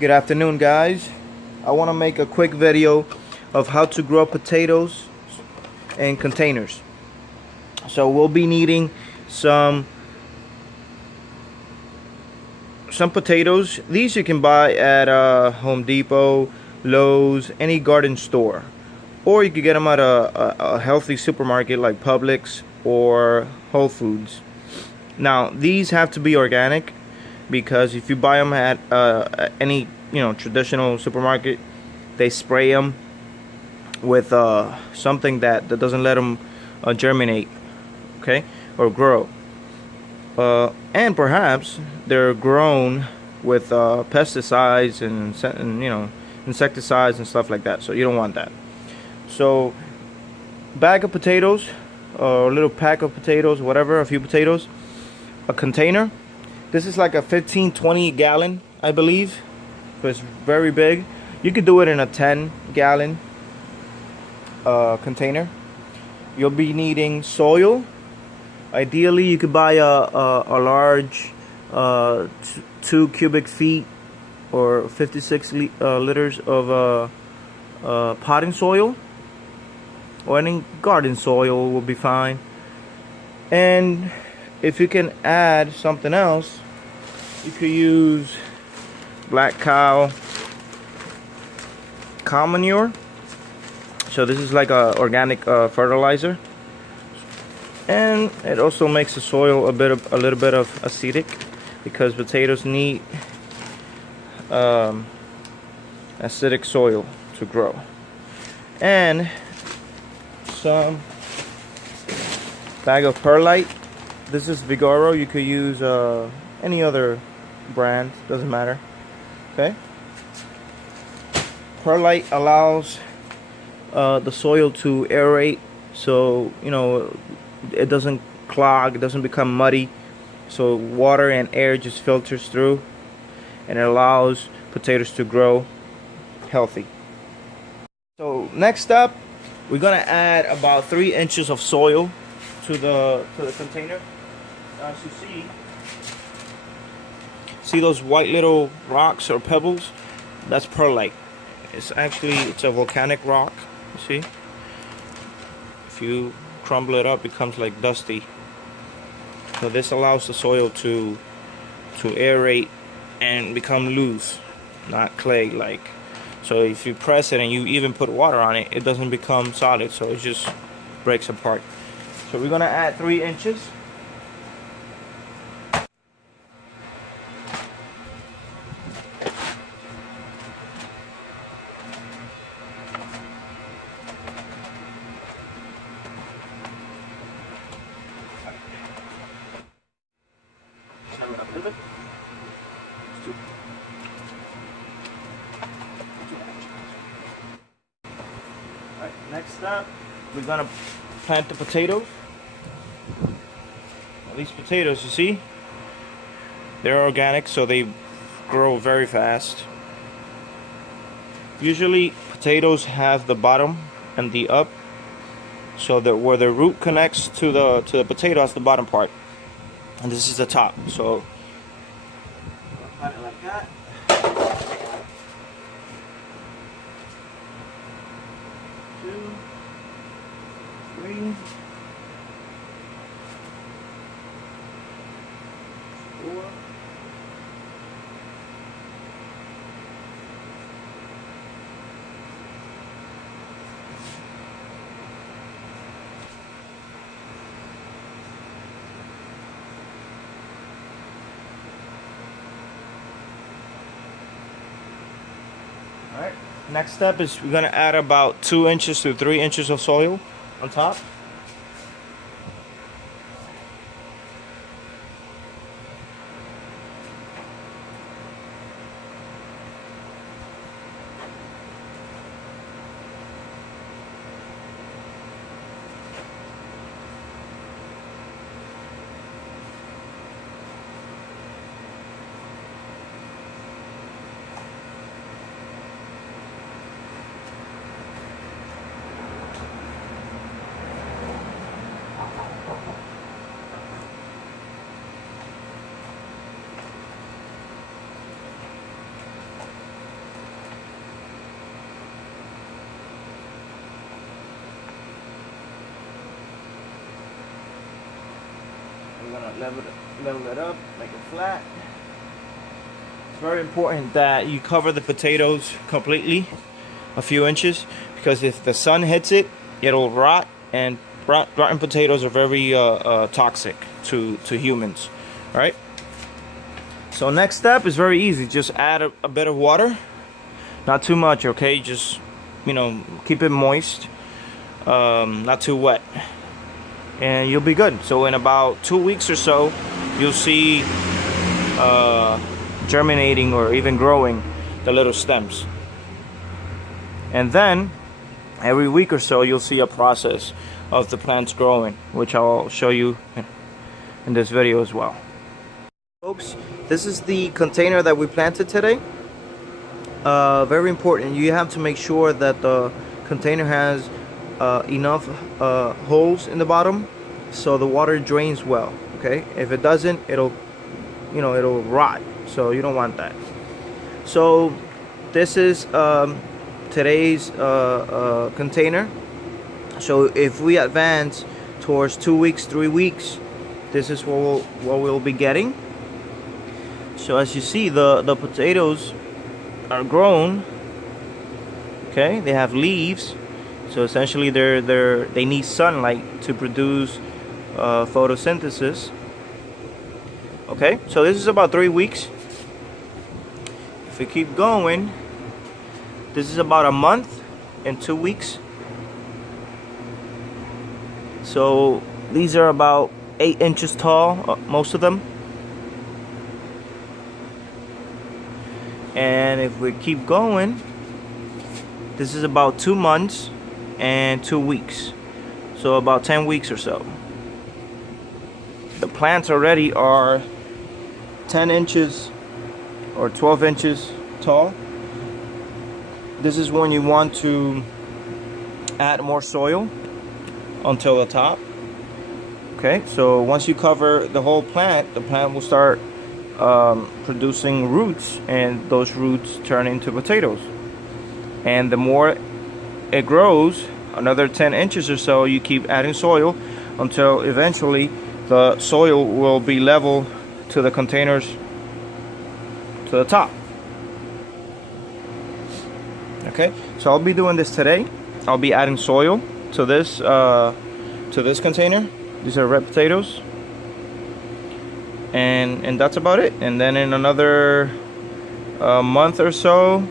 Good afternoon, guys. I want to make a quick video of how to grow potatoes in containers. So we'll be needing some potatoes. These you can buy at Home Depot, Lowe's, any garden store, or you could get them at a healthy supermarket like Publix or Whole Foods. Now these have to be organic, because if you buy them at any traditional supermarket, they spray them with something that doesn't let them germinate, okay, or grow. And perhaps they're grown with pesticides and insecticides and stuff like that. So you don't want that. So bag of potatoes, or a little pack of potatoes, whatever, a few potatoes, a container. This is like a 15-20 gallon, I believe. So it's very big. You could do it in a 10-gallon container. You'll be needing soil. Ideally, you could buy a large 2 cubic feet or 56 liters of potting soil, or any garden soil will be fine. And if you can add something else, you could use black cow manure. So this is like a organic fertilizer, and it also makes the soil a little bit of acidic, because potatoes need acidic soil to grow. And some bag of perlite. This is Vigoro. You could use any other brand, doesn't matter. Okay. Perlite allows the soil to aerate, so it doesn't clog, it doesn't become muddy. So water and air just filters through, and it allows potatoes to grow healthy. So next up, we're gonna add about 3 inches of soil to the container. As you see those white little rocks or pebbles? That's perlite. It's a volcanic rock. You see? If you crumble it up, it becomes like dusty. So this allows the soil to aerate and become loose, not clay like. So if you press it and you even put water on it, it doesn't become solid, so it just breaks apart. So we're gonna add 3 inches. Next up, we're gonna plant the potatoes. These potatoes, you see, they're organic, so they grow very fast. Usually potatoes have the bottom and the up, so that where the root connects to the potato, that's the bottom part, and this is the top. So plant it like that. 2, 3, 4. Alright, next step is we're going to add about 2 inches to 3 inches of soil on top. We're gonna level it up, make it flat. It's very important that you cover the potatoes completely, a few inches, because if the sun hits it, it'll rot, and rotten potatoes are very toxic to humans. All right. So next step is very easy. Just add a bit of water, not too much, okay? Just, you know, keep it moist, not too wet, and you'll be good. So in about 2 weeks or so, you'll see germinating or even growing the little stems. And then every week or so, you'll see a process of the plants growing, which I'll show you in this video as well. Folks, this is the container that we planted today. Very important. You have to make sure that the container has enough holes in the bottom so the water drains well. Okay, if it doesn't, it'll rot. So you don't want that. So this is today's container. So if we advance towards 2 weeks, 3 weeks, this is what we'll be getting. So as you see, the potatoes are grown. Okay, they have leaves. So essentially, they need sunlight to produce photosynthesis. Okay, so this is about 3 weeks. If we keep going, this is about a month and 2 weeks. So these are about 8 inches tall, most of them. And if we keep going, this is about 2 months and 2 weeks. So about 10 weeks or so. The plants already are 10 inches or 12 inches tall. This is when you want to add more soil until the top. Okay, so once you cover the whole plant, the plant will start producing roots, and those roots turn into potatoes. And the more it grows, another 10 inches or so, you keep adding soil until eventually the soil will be level to the containers to the top. Okay, so I'll be doing this today. I'll be adding soil to this container. These are red potatoes. And that's about it. And then in another month or so,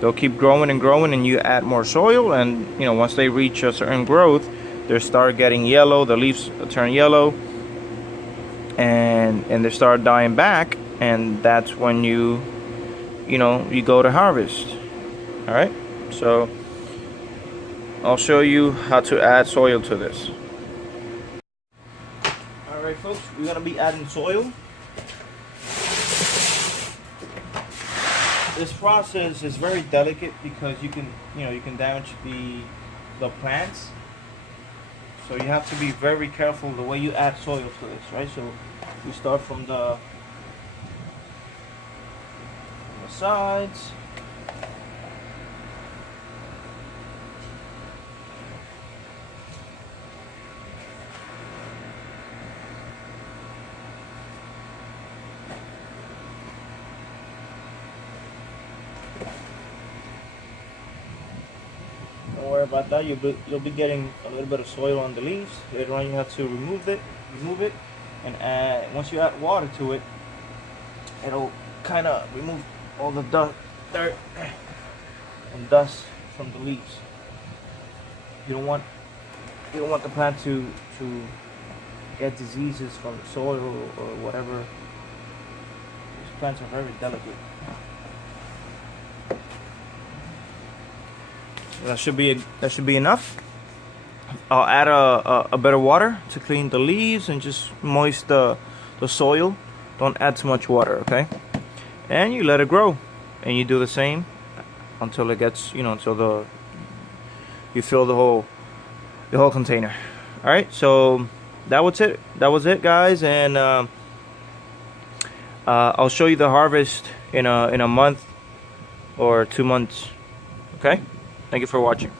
they'll keep growing and growing, and you add more soil. And you know, once they reach a certain growth, they start getting yellow. The leaves turn yellow, and they start dying back. And that's when you go to harvest. All right. So I'll show you how to add soil to this. Alright folks, we're going to be adding soil. This process is very delicate because you can damage the plants. So you have to be very careful the way you add soil to this, right? So we start from the sides. Don't worry about that. You'll be getting a little bit of soil on the leaves. Later on, you have to remove it, and once you add water to it, it'll kind of remove all the dirt and dust from the leaves. You don't want the plant to get diseases from the soil or whatever. These plants are very delicate. That should be enough. I'll add a bit of water to clean the leaves and just moist the soil. Don't add too much water, okay? And you let it grow, and you do the same until it gets, until you fill the whole container. All right, so that was it, guys, and I'll show you the harvest in a month or 2 months. Okay. Thank you for watching.